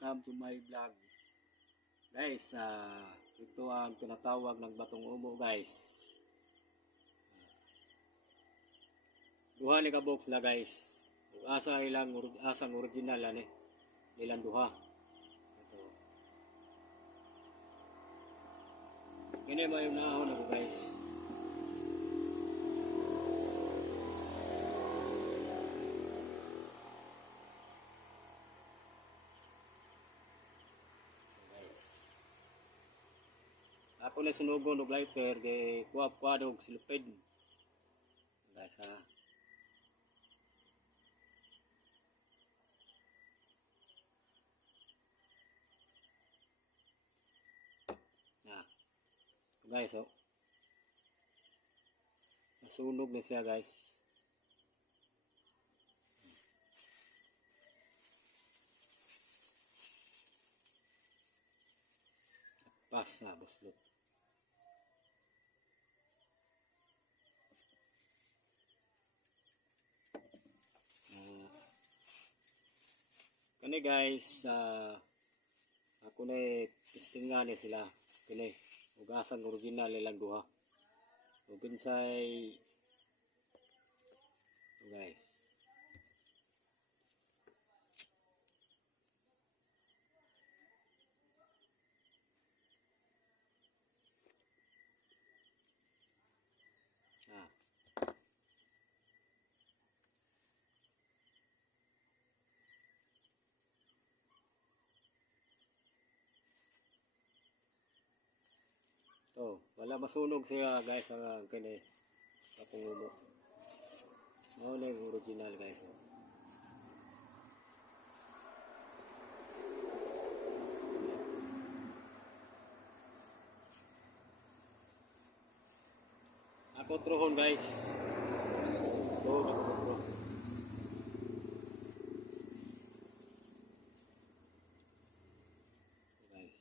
welcome to my vlog. Guys, ah ito ang tinatawag ng batong umo guys. Duha ni ka box na guys. Ug asa ilang asang original ani. Ilang duha. Ito. Kini mo yung naahon ako guys. Ako na sunugon og lighter kay kuha kuha og silupid. Ha. Na. Guys oh. Nasunog na siya guys. Pas na buslot. Kani guys, ah ako na testing nga ni sila. Kani, ugasang original nilang duha. Ug kinsay guys. Ah. Oh, wala masunog siya guys ang kini kapungulo. Mao na yung original guys. Ako trohon guys. Trohon ako trohon. Guys.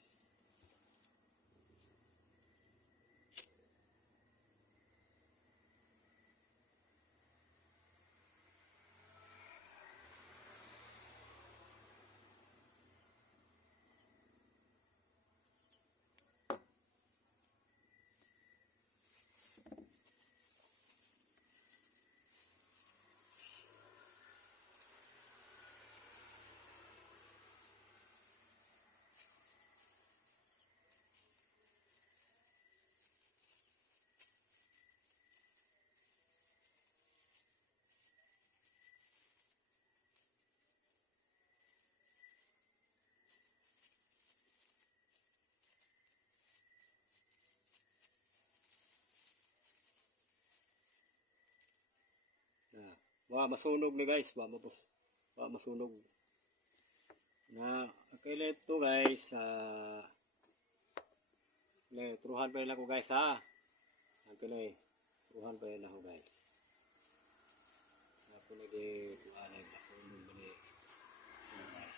Ah, wa masunog ni guys, wa mapus. Wa masunog. Na okay na ito guys, ah le truhan pa rin ako guys ha. Ang kinoy, truhan pa rin ako guys. Ako na di wala yung masunog mo ni Ayan, guys.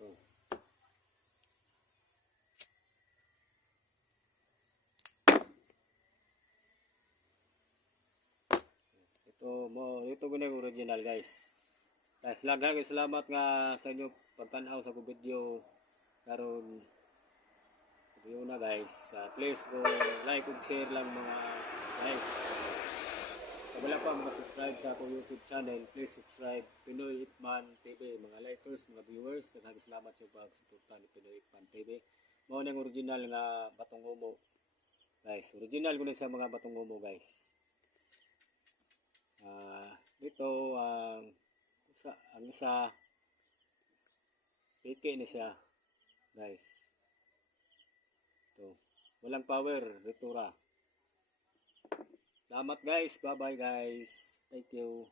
Ito. Ito mo, ito ko yung original guys. Guys, lagang salamat nga sa inyo pagtanaw sa ko video karon video na guys. Ah, please go like ug share lang mga guys. Kung wala pa mga subscribe sa akong YouTube channel, please subscribe Pinoy Hitman TV. Mga likers, mga viewers, daghang salamat sa pagsuporta ni Pinoy Hitman TV. Mao na yung original nga batong umo. Guys, original ko na sa mga batong umo guys. Ah, dito ang sa ang isa peke na siya. Guys to walang power retura salamat guys. Bye bye guys. Thank you